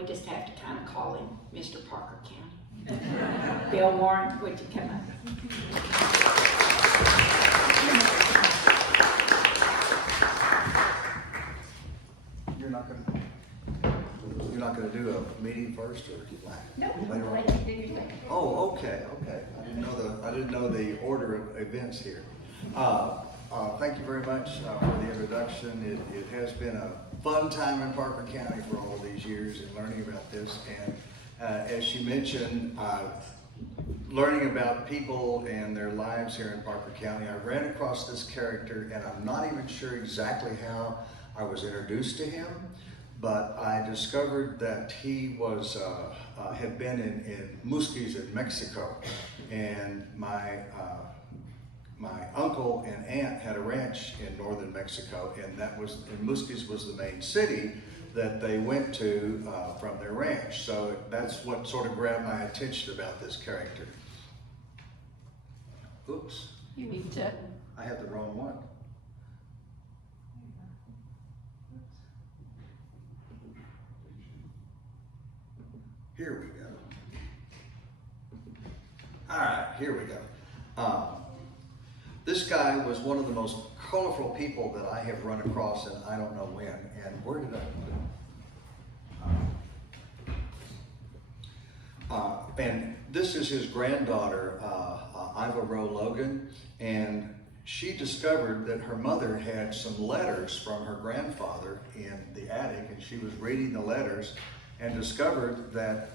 we just have to kind of call him Mr. Parker County. Bill Warren, would you come up? You're not going to do a meeting first, or No, later on? let you do your thing. Oh, okay. I didn't know the order of events here. Thank you very much for the introduction. It has been a fun time in Parker County for all of these years and learning about this. And as she mentioned, learning about people and their lives here in Parker County, I ran across this character, and I'm not even sure exactly how I was introduced to him, but I discovered that he was had been in Musquis in Mexico, and my uncle and aunt had a ranch in northern Mexico, and Musquis was the main city that they went to from their ranch. So that's what sort of grabbed my attention about this character. Oops. You need to. I had the wrong one. Here we go. All right, here we go. This guy was one of the most colorful people that I have run across, and I don't know when. And where did I put it? And this is his granddaughter, Iva Rowe Logan, and she discovered that her mother had some letters from her grandfather in the attic, and she was reading the letters and discovered that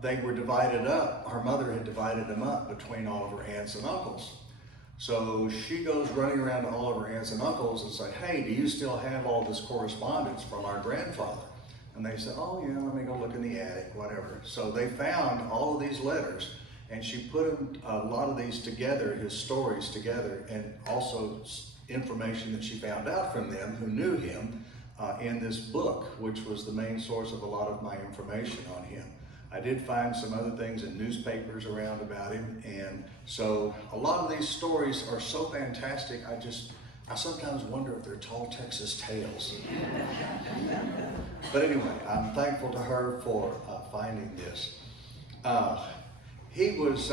they were divided up. Her mother had divided them up between all of her aunts and uncles. So she goes running around to all of her aunts and uncles and say, "Hey, do you still have all this correspondence from our grandfather?" And they said, "Oh yeah, let me go look in the attic, whatever." So they found all of these letters, and she put a lot of these together, his stories together, and also information that she found out from them who knew him in this book, which was the main source of a lot of my information on him. I did find some other things in newspapers around about him, and so a lot of these stories are so fantastic, I sometimes wonder if they're tall Texas tales. But anyway, I'm thankful to her for finding this. He was,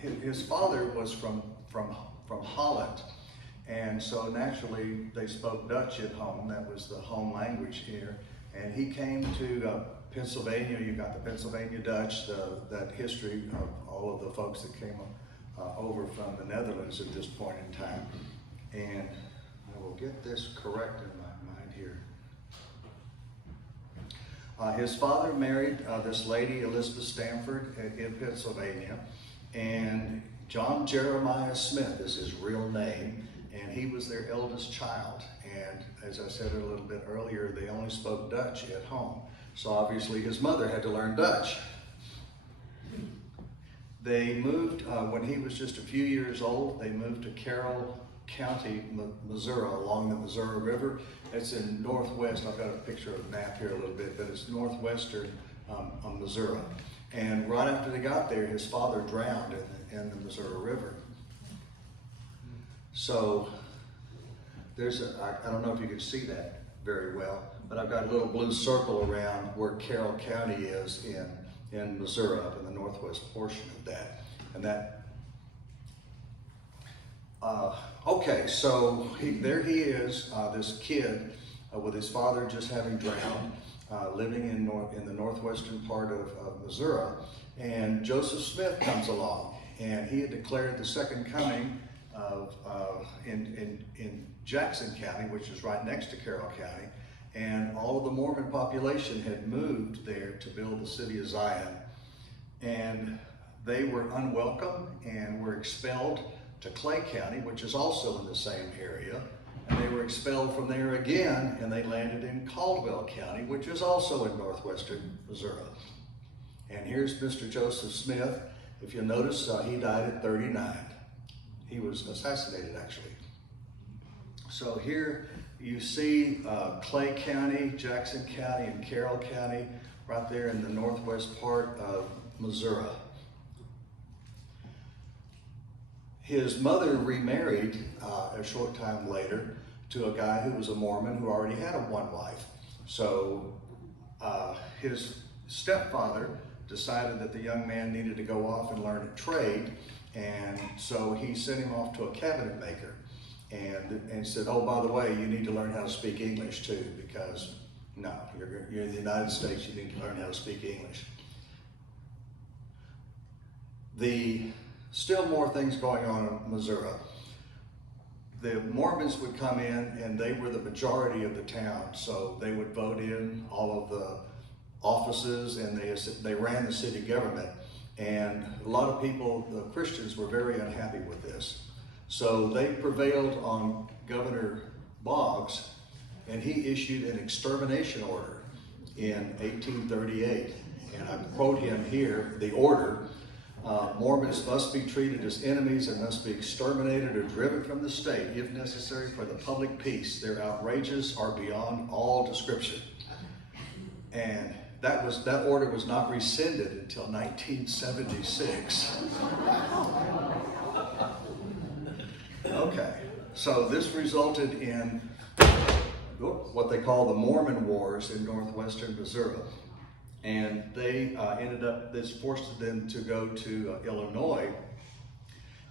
his father was from Holland, and so naturally they spoke Dutch at home. That was the home language here. And he came to Pennsylvania. You got the Pennsylvania Dutch, that history of all of the folks that came over from the Netherlands at this point in time. And I will get this correct in my mind here. His father married this lady, Elizabeth Stanford, in Pennsylvania, and John Jeremiah Smith is his real name, and he was their eldest child. And as I said a little bit earlier, they only spoke Dutch at home. So obviously his mother had to learn Dutch. They moved, when he was just a few years old, they moved to Carroll County, Missouri, along the Missouri River. It's in northwest, I've got a picture of the map here a little bit, but it's northwestern Missouri. And right after they got there, his father drowned in the Missouri River. So there's I don't know if you can see that very well, but I've got a little blue circle around where Carroll County is in Missouri, up in the northwest portion of that. And that, okay, so there he is, this kid with his father just having drowned, living in the northwestern part of Missouri, and Joseph Smith comes along, and he had declared the second coming in Jackson County, which is right next to Carroll County, and all of the Mormon population had moved there to build the city of Zion, and they were unwelcome and were expelled to Clay County, which is also in the same area, and they were expelled from there again, and they landed in Caldwell County, which is also in northwestern Missouri. And here's Mr. Joseph Smith. If you'll notice, he died at 39. He was assassinated, actually. So here you see Clay County, Jackson County, and Carroll County, right there in the northwest part of Missouri. His mother remarried a short time later to a guy who was a Mormon who already had one wife. So his stepfather decided that the young man needed to go off and learn a trade, and so he sent him off to a cabinet maker and said, oh, by the way, you need to learn how to speak English too, because no, you're in the United States, you need to learn how to speak English. Still more things going on in Missouri. The Mormons would come in and they were the majority of the town, so they would vote in all of the offices and they ran the city government. And a lot of people, the Christians, were very unhappy with this. So they prevailed on Governor Boggs, and he issued an extermination order in 1838. And I quote him here, the order, Mormons must be treated as enemies and must be exterminated or driven from the state, if necessary, for the public peace. Their outrages are beyond all description. And that order was not rescinded until 1976. Okay, so this resulted in what they call the Mormon Wars in northwestern Missouri. And they this forced them to go to Illinois.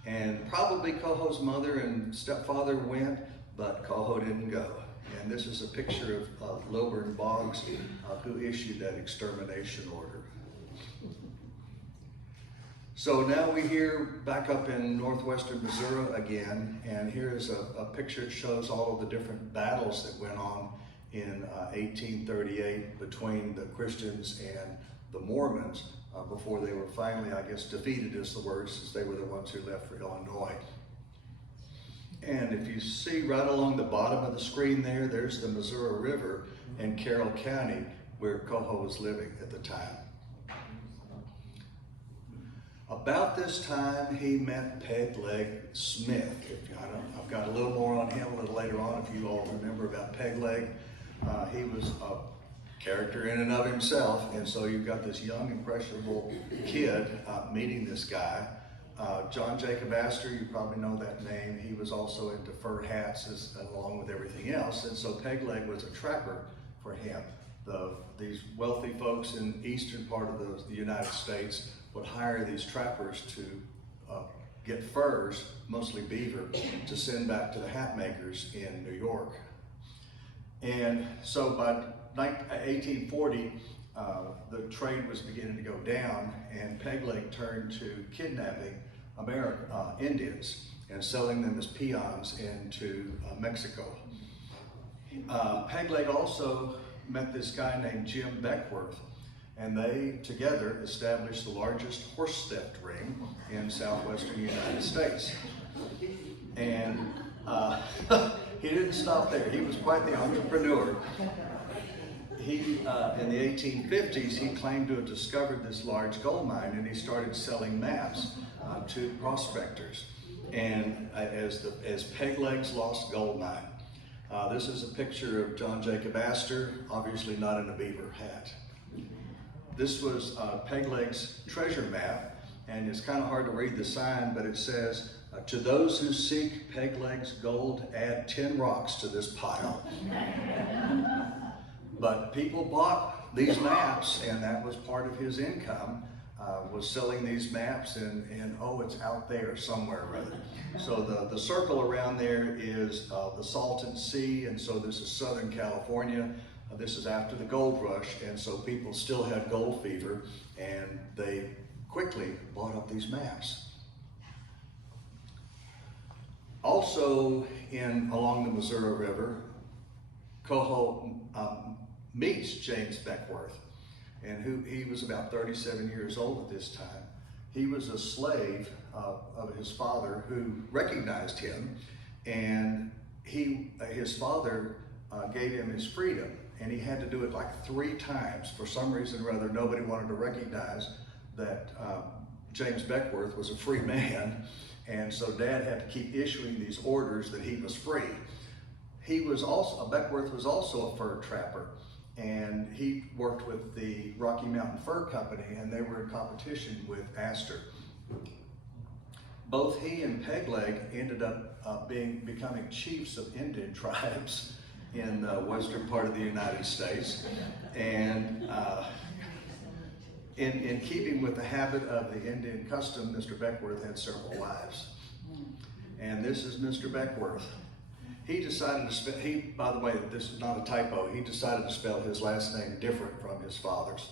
And probably Coho's mother and stepfather went, but Coho didn't go. And this is a picture of Lilburn Boggs, who issued that extermination order. So now we're here back up in northwestern Missouri again, and here's a picture that shows all of the different battles that went on in 1838 between the Christians and the Mormons before they were finally, I guess, defeated is the word, since they were the ones who left for Illinois. And if you see right along the bottom of the screen there's the Missouri River in Carroll County, where Coho was living at the time. About this time, he met Peg Leg Smith. I've got a little more on him a little later on, if you all remember about Peg Leg. He was a character in and of himself, and so you've got this young, impressionable kid meeting this guy. John Jacob Astor, you probably know that name. He was also into fur hats along with everything else, and so Peg Leg was a trapper for him. These wealthy folks in the eastern part of the United States would hire these trappers to get furs, mostly beaver, to send back to the hat makers in New York. And so by 1840, the trade was beginning to go down, and Peg Leg turned to kidnapping Indians and selling them as peons into Mexico. Peg Leg also met this guy named Jim Beckworth, and they together established the largest horse theft ring in southwestern United States. And he didn't stop there. He was quite the entrepreneur. In the 1850s, he claimed to have discovered this large gold mine, and he started selling maps to prospectors, and as Peg Leg's Lost Gold Mine. This is a picture of John Jacob Astor, obviously not in a beaver hat. This was Peg Leg's treasure map, and it's kind of hard to read the sign, but it says, to those who seek Peg Leg's gold, add 10 rocks to this pile. But people bought these maps, and that was part of his income, was selling these maps, and oh, it's out there somewhere or other. So the circle around there is the Salton Sea, and so this is Southern California. This is after the gold rush, and so people still had gold fever, and they quickly bought up these maps. Also along the Missouri River, Coho meets James Beckworth, and he was about 37 years old at this time. He was a slave of his father, who recognized him, and his father gave him his freedom, and he had to do it like 3 times. For some reason or other, nobody wanted to recognize that James Beckworth was a free man, and so Dad had to keep issuing these orders that he was free. Beckworth was also a fur trapper, and he worked with the Rocky Mountain Fur Company, and they were in competition with Astor. Both he and Peg Leg ended up becoming chiefs of Indian tribes, in the western part of the United States. And in keeping with the habit of the Indian custom, Mr. Beckworth had several wives. And this is Mr. Beckworth. He decided to spell, by the way, this is not a typo, he decided to spell his last name different from his father's.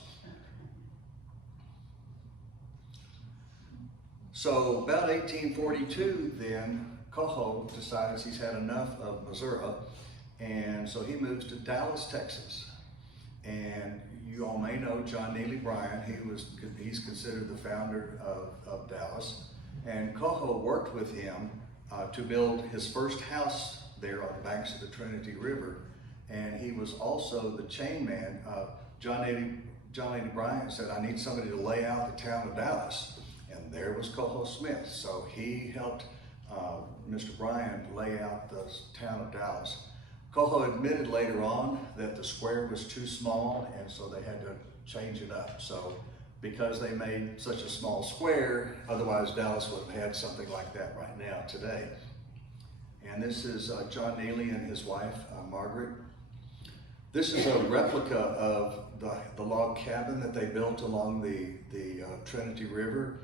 So about 1842 then, Coho decides he's had enough of Missouri, and so he moves to Dallas, Texas. And you all may know John Neely Bryan. He's considered the founder of Dallas. And Coho worked with him to build his first house there on the banks of the Trinity River. And he was also the chain man. John Neely Bryan said, I need somebody to lay out the town of Dallas. And there was Coho Smith. So he helped Mr. Bryan lay out the town of Dallas. Coho admitted later on that the square was too small, and so they had to change it up. So because they made such a small square, otherwise Dallas would have had something like that right now today. And this is John Neely and his wife, Margaret. This is a replica of the log cabin that they built along the Trinity River.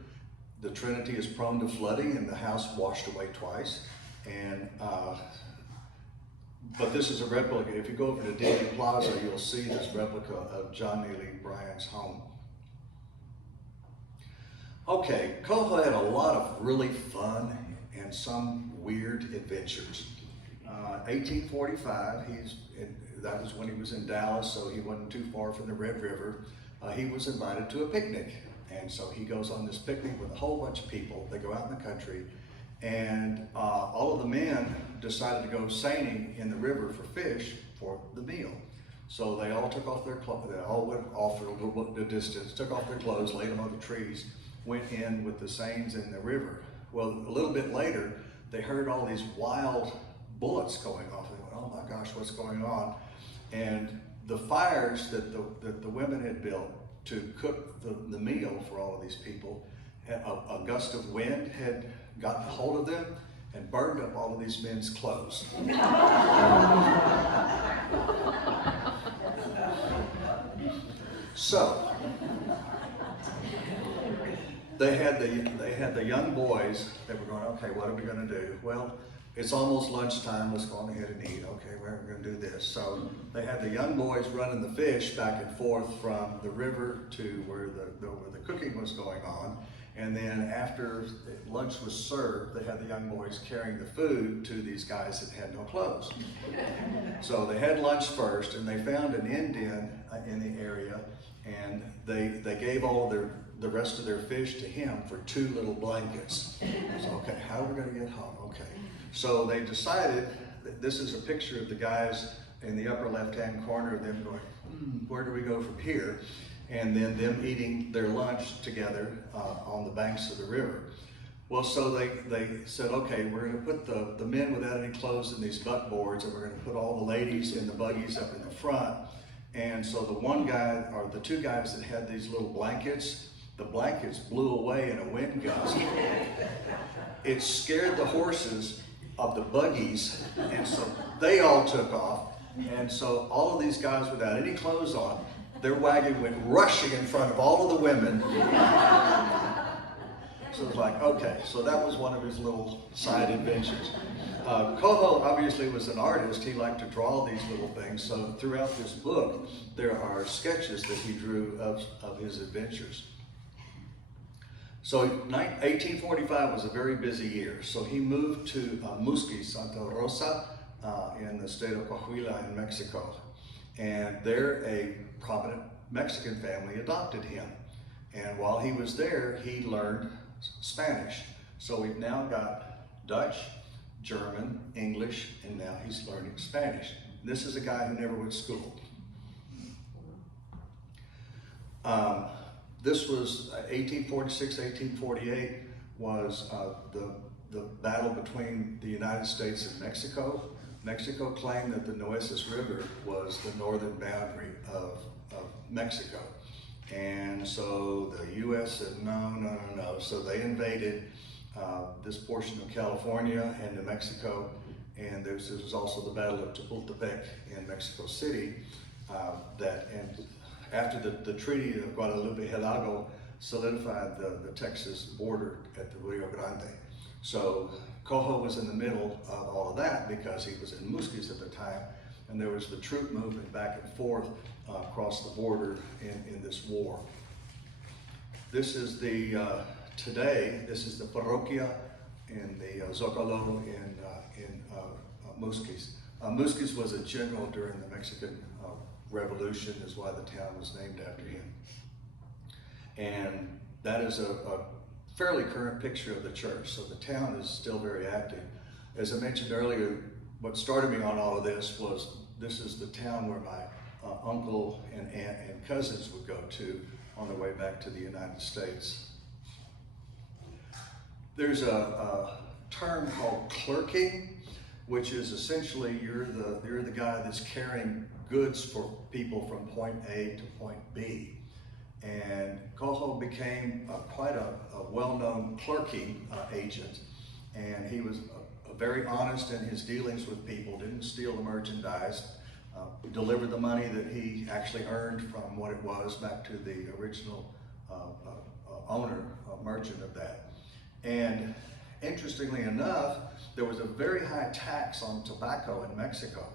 The Trinity is prone to flooding, and the house washed away twice. And but this is a replica. If you go over to Dealey Plaza, you'll see this replica of John Neely Bryan's home. Okay, Coho had a lot of really fun and some weird adventures. 1845, that was when he was in Dallas, so he wasn't too far from the Red River. He was invited to a picnic. And so he goes on this picnic with a whole bunch of people. They go out in the country, and all of the men decided to go seining in the river for fish for the meal. So they all took off their clothes, they all went off for a little bit of distance, took off their clothes, laid them on the trees, went in with the seines in the river. Well, a little bit later, they heard all these wild bullets going off. They went, oh my gosh, what's going on? And the fires that the women had built to cook the meal for all of these people, a gust of wind had gotten a hold of them and burned up all of these men's clothes. So they had the young boys that were going, okay, what are we going to do? Well, it's almost lunchtime, let's go on ahead and eat. Okay, we're going to do this. So they had the young boys running the fish back and forth from the river to where the cooking was going on. And then after lunch was served, they had the young boys carrying the food to these guys that had no clothes. So they had lunch first, and they found an Indian in the area, and they gave all the rest of their fish to him for 2 little blankets. So, okay, how are we going to get home? Okay. So they decided, this is a picture of the guys in the upper left-hand corner of them going, where do we go from here? And then them eating their lunch together on the banks of the river. Well, so they said, okay, we're going to put the men without any clothes in these buckboards, and we're going to put all the ladies in the buggies up in the front. And so the one guy, or the 2 guys that had these little blankets, the blankets blew away in a wind gust. It scared the horses of the buggies, and so they all took off. And so all of these guys without any clothes on, their wagon went rushing in front of all of the women. So it's like, okay, so that was one of his little side adventures. Coho obviously was an artist. He liked to draw these little things. So throughout this book, there are sketches that he drew of his adventures. So 1845 was a very busy year. So he moved to Musqui, Santa Rosa, in the state of Coahuila in Mexico. And there a prominent Mexican family adopted him. And while he was there, he learned Spanish. So we've now got Dutch, German, English, and now he's learning Spanish. This is a guy who never went to school. This was 1846, 1848 was the battle between the United States and Mexico. Mexico claimed that the Nueces River was the northern boundary of Mexico. And so the U.S. said, no. So they invaded this portion of California and New Mexico, And this was also the Battle of Chapultepec in Mexico City. And after the Treaty of Guadalupe Hidalgo solidified the Texas border at the Rio Grande. So Coho was in the middle of all of that because he was in Musquis at the time, and there was the troop movement back and forth across the border in this war. This is today, this is the parroquia in the Zocalo in Musquis. Musquis was a general during the Mexican Revolution, is why the town was named after him. And that is a fairly current picture of the church, so the town is still very active. As I mentioned earlier, what started me on all of this is the town where my uncle and aunt and cousins would go to on their way back to the United States. There's a term called clerking, which is essentially you're the guy that's carrying goods for people from point A to point B. And Coho became quite a well-known clerking agent, and he was very honest in his dealings with people, didn't steal the merchandise, delivered the money that he actually earned from what it was back to the original owner, merchant of that. And interestingly enough, there was a very high tax on tobacco in Mexico.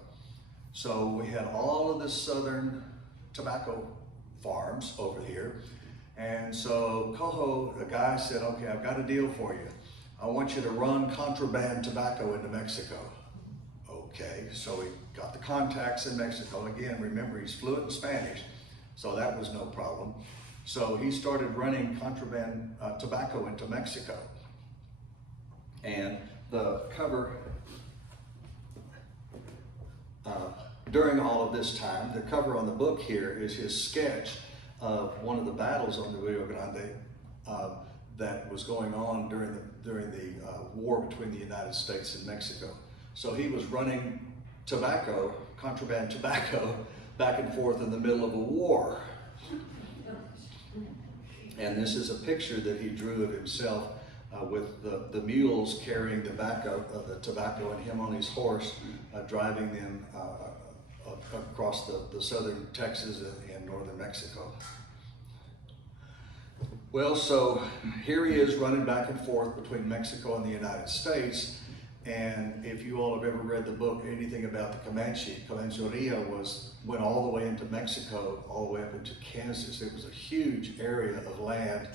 So we had all of the southern tobacco farms over here. And so Coho, the guy said, okay, I've got a deal for you. I want you to run contraband tobacco into Mexico. Okay, so he got the contacts in Mexico. Again, remember, he's fluent in Spanish, so that was no problem. So he started running contraband tobacco into Mexico. And the cover, during all of this time, the cover on the book here is his sketch of one of the battles on the Rio Grande that was going on during the war between the United States and Mexico. So he was running tobacco, contraband tobacco, back and forth in the middle of a war. And this is a picture that he drew of himself with the mules carrying the tobacco and him on his horse driving them across the southern Texas and northern Mexico. Well, so here he is running back and forth between Mexico and the United States. And if you all have ever read the book, anything about the Comanche, Comancheria went all the way into Mexico, all the way up into Kansas. It was a huge area of land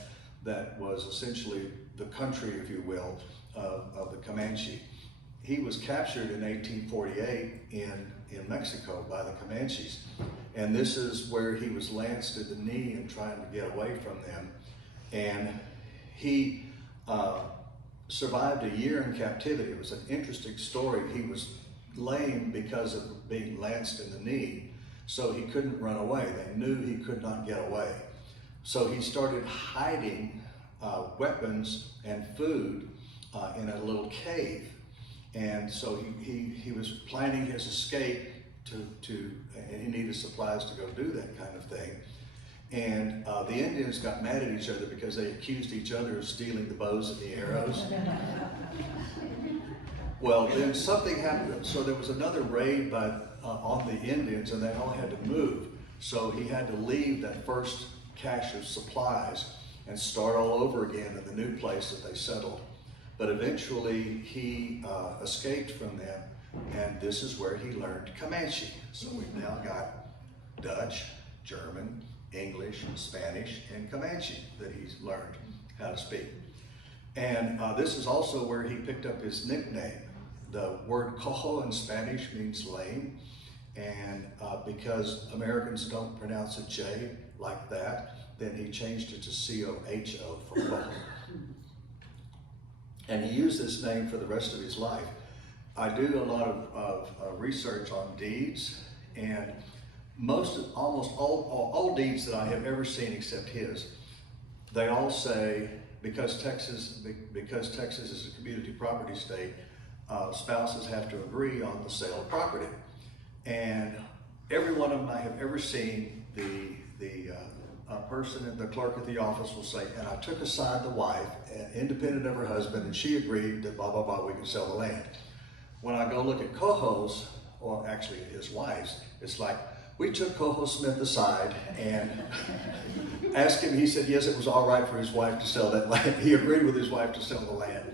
that was essentially the country, if you will, of the Comanche. He was captured in 1848 in Mexico by the Comanches. And this is where he was lanced at the knee and trying to get away from them. And he survived a year in captivity. It was an interesting story. He was lame because of being lanced in the knee, so he couldn't run away. They knew he could not get away. So he started hiding weapons and food in a little cave. And so he was planning his escape and he needed supplies to go do that kind of thing. And the Indians got mad at each other because they accused each other of stealing the bows and the arrows. Well, then something happened. So there was another raid on the Indians, and they all had to move. So he had to leave that first cache of supplies and start all over again in the new place that they settled. But eventually he escaped from them, and this is where he learned Comanche. So we've now got Dutch, German, English, Spanish, and Comanche that he's learned how to speak. And this is also where he picked up his nickname. The word Coho in Spanish means lame, and because Americans don't pronounce a J like that, then he changed it to C-O-H-O for Coho. And he used this name for the rest of his life. I do a lot of research on deeds, and almost all deeds that I have ever seen except his, they all say, because Texas is a community property state, spouses have to agree on the sale of property. And every one of them I have ever seen, the person, the clerk at the office will say, and I took aside the wife, independent of her husband, and she agreed that blah, blah, blah, we can sell the land. when I go look at Coho's, or actually his wife's, it's like, we took Coho Smith aside and asked him, he said yes, it was all right for his wife to sell that land. He agreed with his wife to sell the land.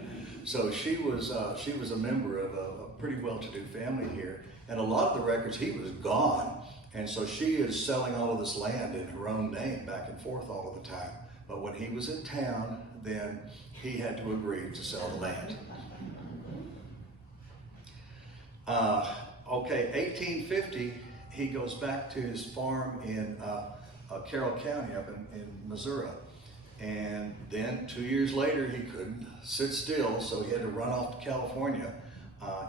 So she was a member of a pretty well-to-do family here. And a lot of the records, he was gone. And so she is selling all of this land in her own name back and forth all of the time. But when he was in town, then he had to agree to sell the land. Okay, 1850, he goes back to his farm in Carroll County up in Missouri. And then 2 years later, he couldn't sit still, so he had to run off to California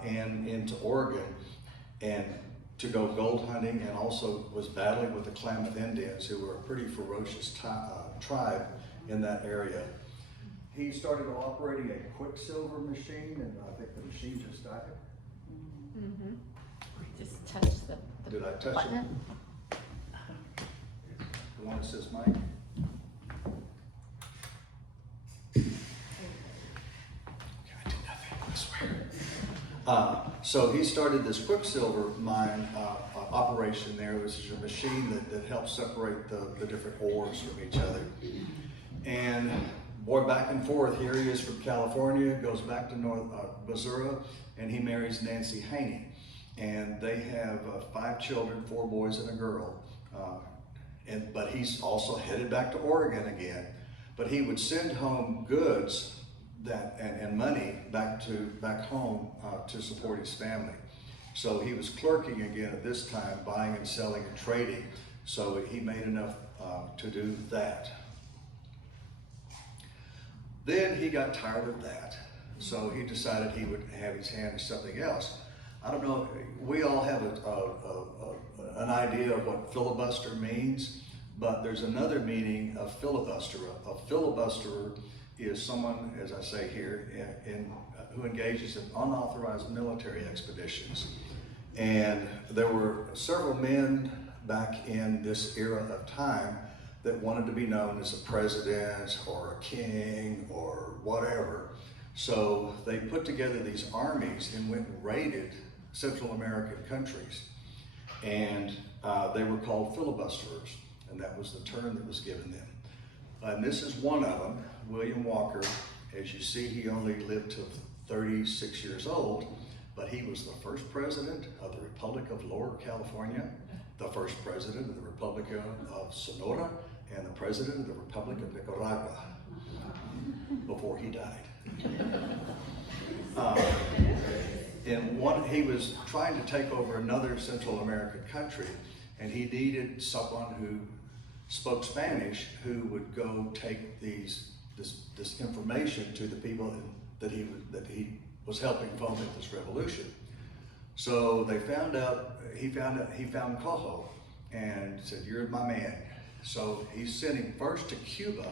and into Oregon and to go gold hunting, and also was battling with the Klamath Indians, who were a pretty ferocious tribe in that area. He started operating a quicksilver machine, and I think the machine just died. Mm-hmm. Just touch the Did I touch button. it? The one that says Mike? I did nothing, I swear. So he started this quicksilver mine operation there. It was a machine that helped separate the different ores from each other. And boy, back and forth, here he is from California, goes back to Missouri, and he marries Nancy Haney. And they have 5 children, 4 boys and a girl. But he's also headed back to Oregon again. But he would send home goods and money back home to support his family. So he was clerking again at this time, buying and selling and trading. So he made enough to do that. Then he got tired of that. So he decided he would have his hand in something else. I don't know, we all have an idea of what filibuster means, but there's another meaning of filibuster. A filibusterer is someone, as I say here, who engages in unauthorized military expeditions. And there were several men back in this era of time that wanted to be known as a president or a king or whatever. So they put together these armies and went and raided Central American countries. And they were called filibusterers, and that was the term that was given them. And this is one of them, William Walker. As you see, he only lived to 36 years old, but he was the first president of the Republic of Lower California, the first president of the Republic of Sonora, and the president of the Republic of Nicaragua before he died. He was trying to take over another Central American country, and he needed someone who spoke Spanish who would go take this information to the people that he was helping foment this revolution. So they found out, he found Coho and said, "You're my man." So he sent him first to Cuba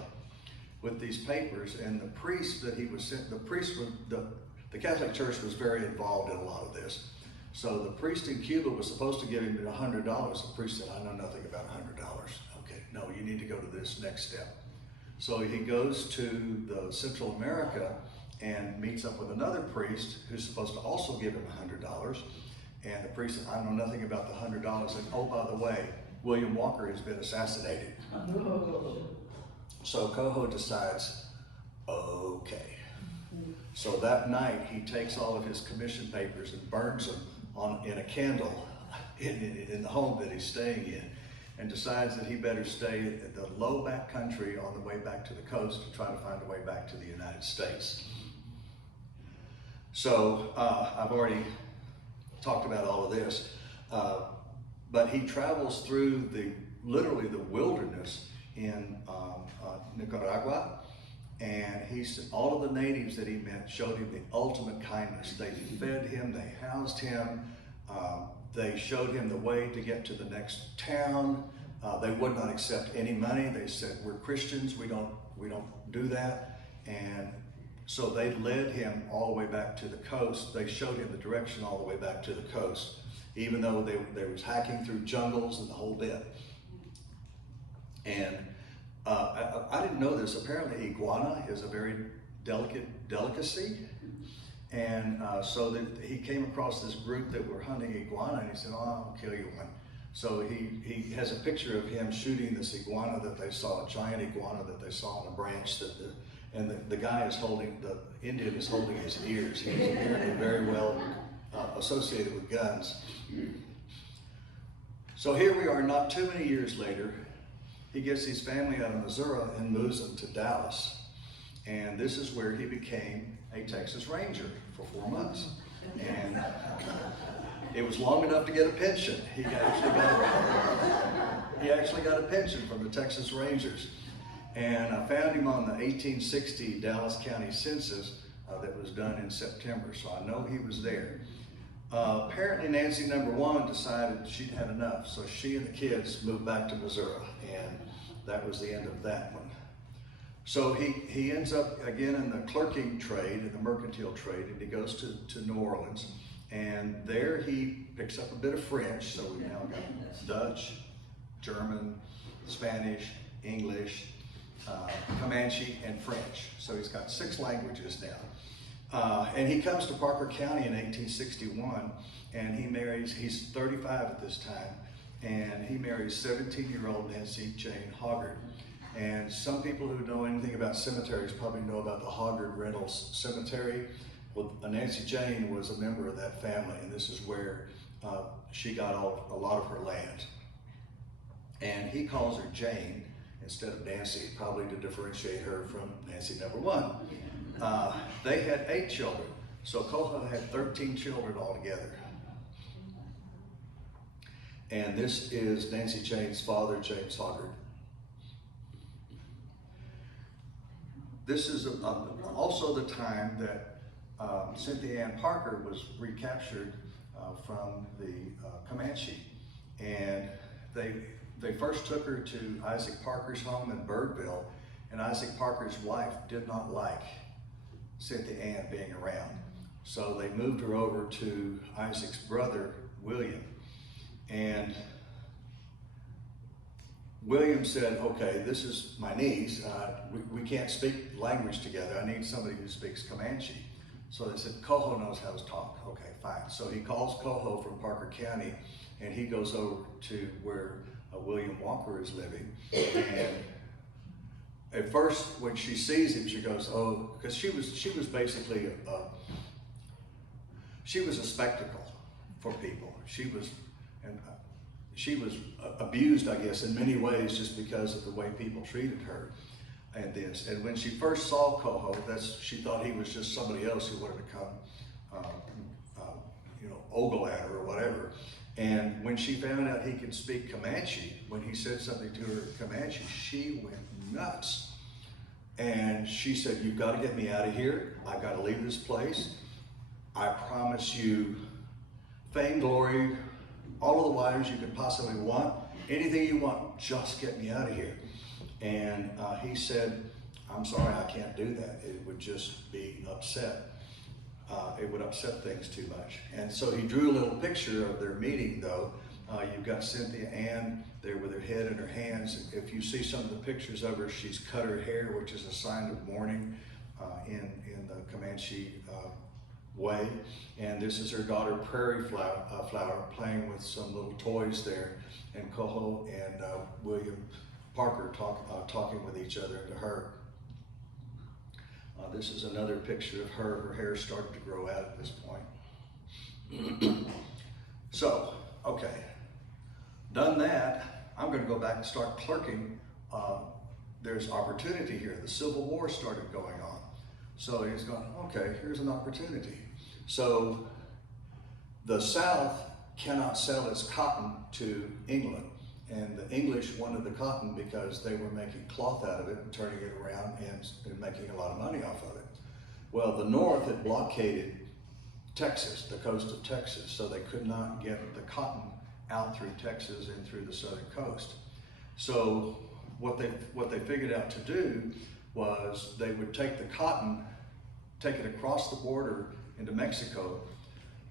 with these papers, and the priest that he was sent, the Catholic Church was very involved in a lot of this. So the priest in Cuba was supposed to give him $100. The priest said, "I know nothing about $100. Okay, no, you need to go to this next step." So he goes to the Central America and meets up with another priest who's supposed to also give him $100. And the priest said, "I know nothing about the $100. And oh, by the way, William Walker has been assassinated." So Coho decides, okay. So that night he takes all of his commission papers and burns them in a candle in the home that he's staying in, and decides that he better stay in the low back country on the way back to the coast to try to find a way back to the United States. So I've already talked about all of this, but he travels through literally the wilderness in Nicaragua, and all of the natives that he met showed him the ultimate kindness. They fed him, they housed him, they showed him the way to get to the next town. They would not accept any money. They said, "We're Christians, we don't do that." And so they led him all the way back to the coast. They showed him the direction all the way back to the coast, even though they was hacking through jungles and the whole bit. And I didn't know this. Apparently iguana is a very delicate delicacy. And so he came across this group that were hunting iguana, and he said, "Oh, I'll kill you one." So he has a picture of him shooting this iguana that they saw, a giant iguana that they saw on a branch the guy is holding, the Indian is holding his ears. He was apparently very well associated with guns. So here we are, not too many years later. He gets his family out of Missouri and moves them to Dallas. And this is where he became a Texas Ranger for 4 months. And it was long enough to get a pension. He actually got a pension from the Texas Rangers. And I found him on the 1860 Dallas County Census that was done in September, so I know he was there. Apparently Nancy #1 decided she'd had enough, so she and the kids moved back to Missouri, and that was the end of that one. So he ends up again in the clerking trade, in the mercantile trade, and he goes to New Orleans, and there he picks up a bit of French, so we've now got Dutch, German, Spanish, English, Comanche, and French. So he's got 6 languages now. And he comes to Parker County in 1861, and he marries, he's 35 at this time, and he marries 17-year-old Nancy Jane Hoggard. And some people who know anything about cemeteries probably know about the Hoggard Reynolds Cemetery. Well, Nancy Jane was a member of that family, and this is where she got a lot of her land. And he calls her Jane instead of Nancy, probably to differentiate her from Nancy #1. They had 8 children, so Coho had 13 children altogether. And this is Nancy Jane's father, James Hoggard. This is also the time that Cynthia Ann Parker was recaptured from the Comanche. And they first took her to Isaac Parker's home in Birdville, and Isaac Parker's wife did not like Cynthia Ann being around. So they moved her over to Isaac's brother, William. And William said, "Okay, this is my niece. We can't speak language together. I need somebody who speaks Comanche." So they said, "Coho knows how to talk." Okay, fine. So he calls Coho from Parker County, and he goes over to where William Walker is living. And at first, when she sees him, she goes, "Oh," because she was basically she was a spectacle for people. She was abused, I guess, in many ways just because of the way people treated her. And when she first saw Coho, she thought he was just somebody else who wanted to come, ogle at her or whatever. And when she found out he could speak Comanche, when he said something to her in Comanche, she went nuts. And she said, "You've got to get me out of here. I've got to leave this place. I promise you fame, glory, all of the wives you could possibly want, anything you want, just get me out of here." And he said, "I'm sorry, I can't do that. It would just be upset. It would upset things too much." And so he drew a little picture of their meeting, though. You've got Cynthia Ann there with her head in her hands. If you see some of the pictures of her, she's cut her hair, which is a sign of mourning in the Comanche way. And this is her daughter, Prairie Flower, playing with some little toys there. And Coho and William Parker talking with each other and to her. This is another picture of her. Her hair started to grow out at this point. So, okay, done that, I'm going to go back and start clerking. There's opportunity here. The Civil War started going on. So he's going, okay, here's an opportunity. So the South cannot sell its cotton to England. And the English wanted the cotton because they were making cloth out of it and turning it around and making a lot of money off of it. Well, the North had blockaded Texas, the coast of Texas, so they could not get the cotton out through Texas and through the southern coast. So what they figured out to do was they would take the cotton, take it across the border into Mexico,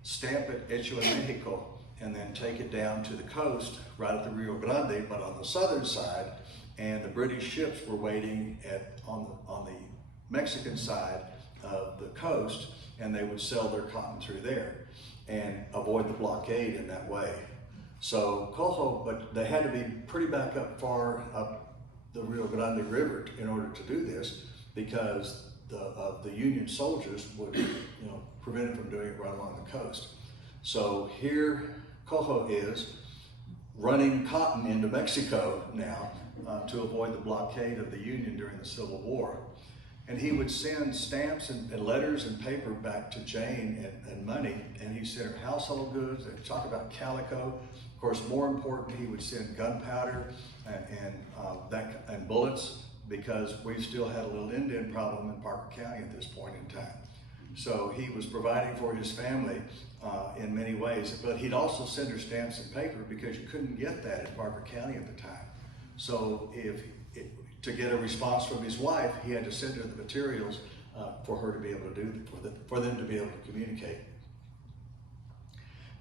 stamp it Hecho en Mexico, and then take it down to the coast, right at the Rio Grande, but on the southern side. And the British ships were waiting on the Mexican side of the coast, and they would sell their cotton through there and avoid the blockade in that way. So Coho, but they had to be pretty back up far up the Rio Grande River in order to do this, because the Union soldiers would, prevent it from doing it right along the coast. So here Coho is running cotton into Mexico now to avoid the blockade of the Union during the Civil War. And he would send stamps and letters and paper back to Jane and money, and he sent her household goods. They talk about calico. Of course, more important, he would send gunpowder and bullets, because we still had a little Indian problem in Parker County at this point in time. So he was providing for his family in many ways, but he'd also send her stamps and paper, because you couldn't get that in Parker County at the time. So to get a response from his wife, he had to send her the materials for her to be able to do, for them to be able to communicate.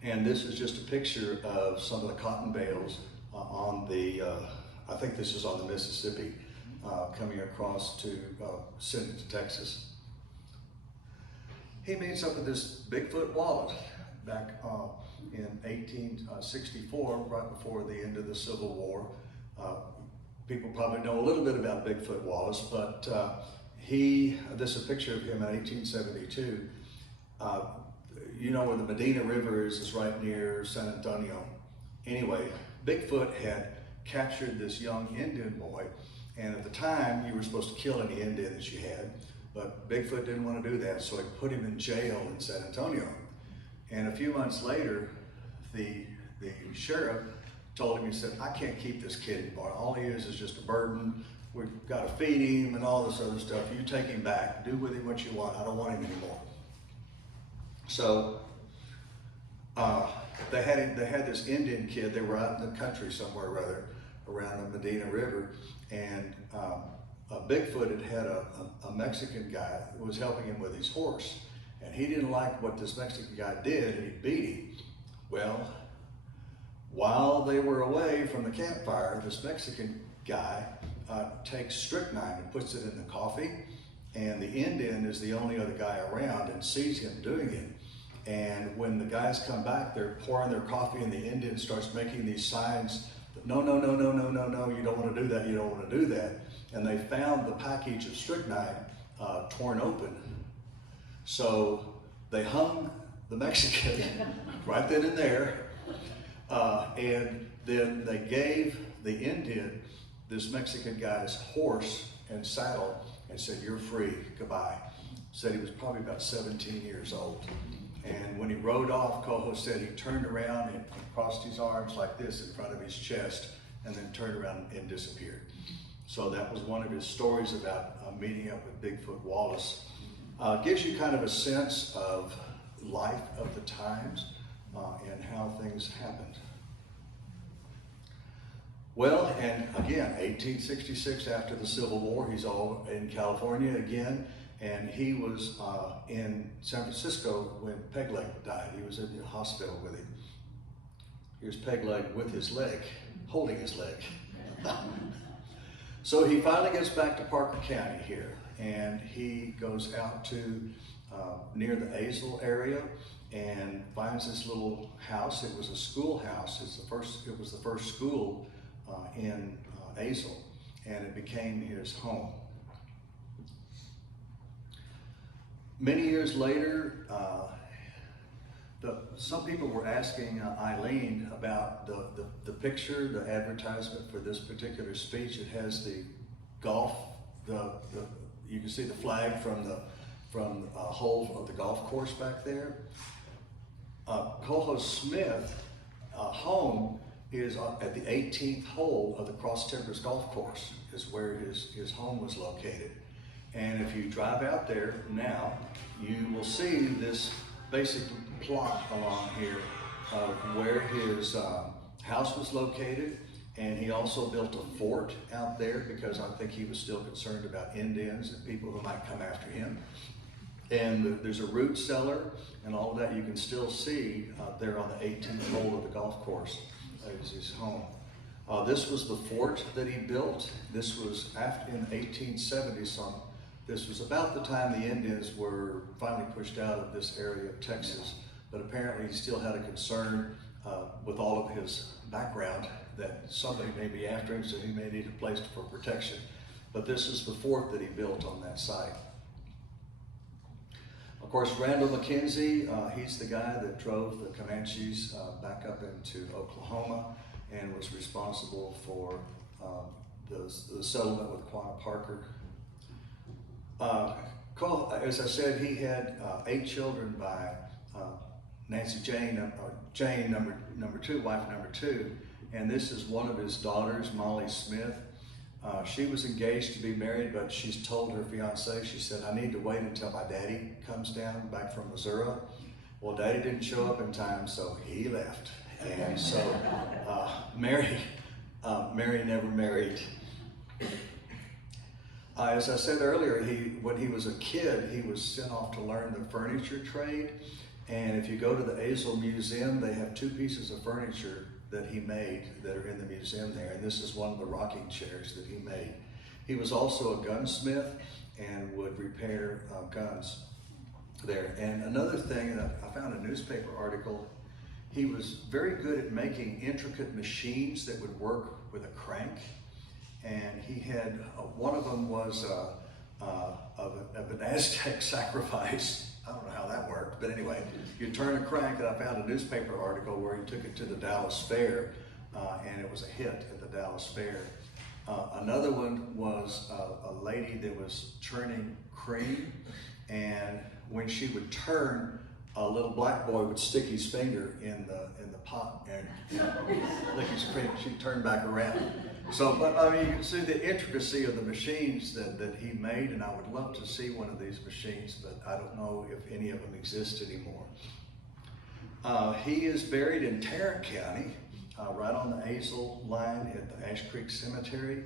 And this is just a picture of some of the cotton bales on the, I think this is on the Mississippi, coming across to send it to Texas. He meets up with this Bigfoot wallet back in 1864, right before the end of the Civil War. People probably know a little bit about Bigfoot Wallace, but this is a picture of him in 1872. You know where the Medina River is right near San Antonio. Anyway, Bigfoot had captured this young Indian boy, and at the time you were supposed to kill any Indian that you had, but Bigfoot didn't want to do that, so he put him in jail in San Antonio. And a few months later, the sheriff told him, he said, I can't keep this kid anymore. All he is just a burden. We've got to feed him and all this other stuff. You take him back. Do with him what you want. I don't want him anymore. So they had this Indian kid. They were out in the country somewhere or other around the Medina River, and Bigfoot had a Mexican guy who was helping him with his horse, and he didn't like what this Mexican guy did, and he beat him. Well, while they were away from the campfire, this Mexican guy takes strychnine and puts it in the coffee, and the Indian is the only other guy around and sees him doing it. And when the guys come back, they're pouring their coffee, and the Indian starts making these signs that, no, no, no, no, no, no, no, you don't want to do that, you don't want to do that. And they found the package of strychnine torn open. So they hung the Mexican right then and there. And then they gave the Indian this Mexican guy's horse and saddle and said, you're free, goodbye. Said he was probably about 17 years old. And when he rode off, Coho said he turned around and crossed his arms like this in front of his chest, and then turned around and disappeared. So that was one of his stories about meeting up with Bigfoot Wallace. Gives you kind of a sense of life of the times and how things happened. Well, and again, 1866, after the Civil War, he's all in California again, and he was in San Francisco when Pegleg died. He was in the hospital with him. Here's Pegleg with his leg, holding his leg. So he finally gets back to Parker County here, and he goes out to near the Azle area and finds this little house. It was a schoolhouse. It was the first school in Azle, and it became his home. Many years later, some people were asking Eileen about the picture, the advertisement for this particular speech. It has the golf, you can see the flag from the hole of the golf course back there. Coho Smith home is at the 18th hole of the Cross Timbers golf course, is where his home was located. And if you drive out there now, you will see this basic plot along here of where his house was located. And he also built a fort out there because I think he was still concerned about Indians and people who might come after him. And there's a root cellar and all of that you can still see there on the 18th hole of the golf course. Is his home. This was the fort that he built. This was in the 1870s. This was about the time the Indians were finally pushed out of this area of Texas, but apparently he still had a concern with all of his background that somebody may be after him, so he may need a place for protection. But this is the fort that he built on that site. Of course, Randall McKenzie, he's the guy that drove the Comanches back up into Oklahoma and was responsible for the settlement with Quanah Parker. As I said, he had 8 children by Nancy Jane, Jane number 2, wife number 2, and this is one of his daughters, Molly Smith. She was engaged to be married, but she's told her fiance, she said, I need to wait until my daddy comes down back from Missouri. Well, daddy didn't show up in time, so he left. And so Mary never married. As I said earlier, when he was a kid, he was sent off to learn the furniture trade. And if you go to the Azle Museum, they have 2 pieces of furniture that he made that are in the museum there. And this is one of the rocking chairs that he made. He was also a gunsmith and would repair guns there. And another thing, I found a newspaper article, he was very good at making intricate machines that would work with a crank. And he had, one of them was of an Aztec sacrifice. I don't know how that worked, but anyway, you turn a crank, and I found a newspaper article where he took it to the Dallas Fair, and it was a hit at the Dallas Fair. Another one was a lady that was churning cream, and when she would turn, a little black boy would stick his finger in the pot and lick his cream. She'd turn back around. So, but I mean, you can see the intricacy of the machines that he made, and I would love to see one of these machines, but I don't know if any of them exist anymore. He is buried in Tarrant County, right on the Azle line at the Ash Creek Cemetery,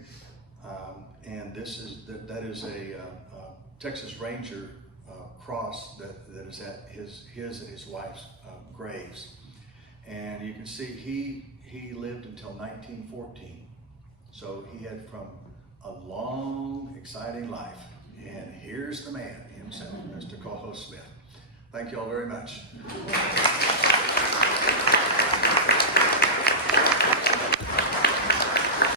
and that is a Texas Ranger cross that is at his and his wife's graves. And you can see he lived until 1914. So he had from a long, exciting life. And here's the man himself, Mr. Coho Smith. Thank you all very much.